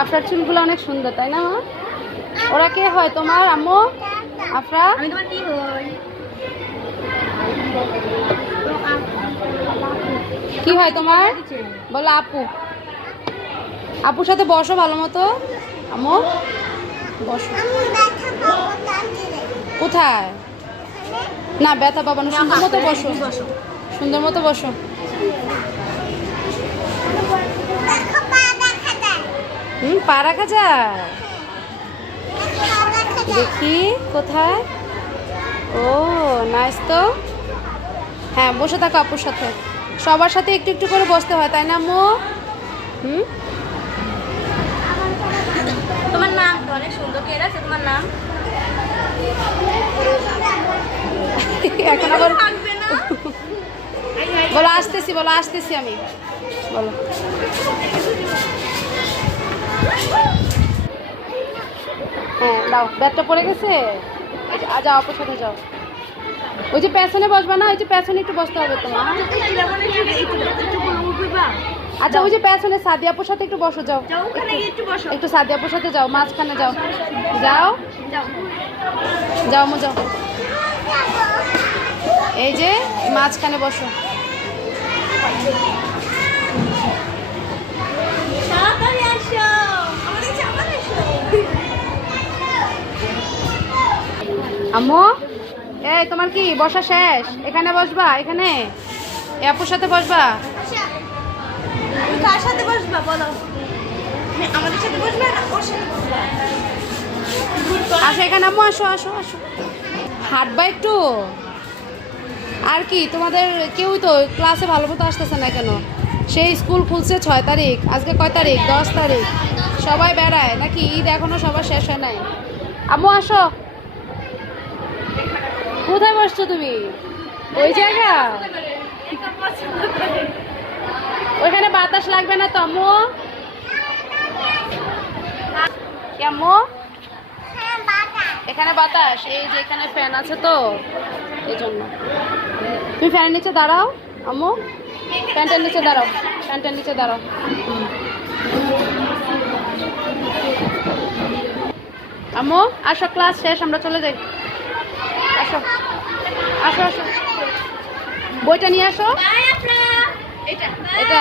আফরার চুলগুলো অনেক সুন্দর, তাই না মা? ওরা কে হয় তোমার আম্মু? আফরা? আমি তোমার কি হই? কি হয় তোমার? বলো আপু। আপুর সাথে বসো ভালো মতো। আম্মু বসো। কোথায়? না ব্যথা পাবো না, সুন্দর মতো বসো, সুন্দর মতো বসো। পা রাখা যায়? দেখি কোথায়। ও নাইস তো। হ্যাঁ বসে থাকো আপুর সাথে। সবার সাথে একটু একটু করে বসতে হয়, তাই না আম্মু? তোমার নাম তো অনেক সুন্দর, কে আছে তোমার নাম? এখন আবার থাকবে না। বলো আসতেছি, বলো আসতেছি আমি, বলো। হ্যাঁ দাও, ব্যাগটা পড়ে গেছে। যাও আপুর সাথে যাও। ওই যে পেছনে বসবা না, ওই যে পেছনে একটু বসতে হবে তোমার। আচ্ছা ওই যে পেছনে সাদিয়াপুর সাথে একটু বসো, যাও একটু সাদিয়াপুর সাথে যাও, মাঝখানে যাও, যাও যাও মো যাও। এই যে মাঝখানে বসো। আম্মু এই তোমার কি বসা শেষ? এখানে বসবা, এখানে আপুর সাথে বসবা। কার সাথে বসবা বলো? আমাদের সাথে বসবে না ওর সাথে বসবা? আসো এখানে আম্মু, আসো আসো আসো। হাঁটবা একটু। আর কি তোমাদের কেউই তো ক্লাসে ভালো মতো আসতেছে না কেন? সেই স্কুল খুলছে 6 তারিখ, আজকে কয় তারিখ? 10 তারিখ। সবাই বেড়ায় নাকি? ঈদ এখনো সবার শেষ হয় নাই। আম্মু আসো। কোথায় বসছো তুমি? ওই জায়গা? ওইখানে বাতাস লাগবে না তো আম্মু? কি আম্মু? এখানে বাতাস, এই যে এখানে ফ্যান আছে তো এই জন্য। তুমি ফ্যানের নিচে দাঁড়াও আম্মু, ফ্যানটার নিচে দাঁড়াও, ফ্যানটার নিচে দাঁড়াও। আম্মু আসো, ক্লাস শেষ, আমরা চলে যাই। আসো আসো আসো, বইটা নিয়ে আসো। এটা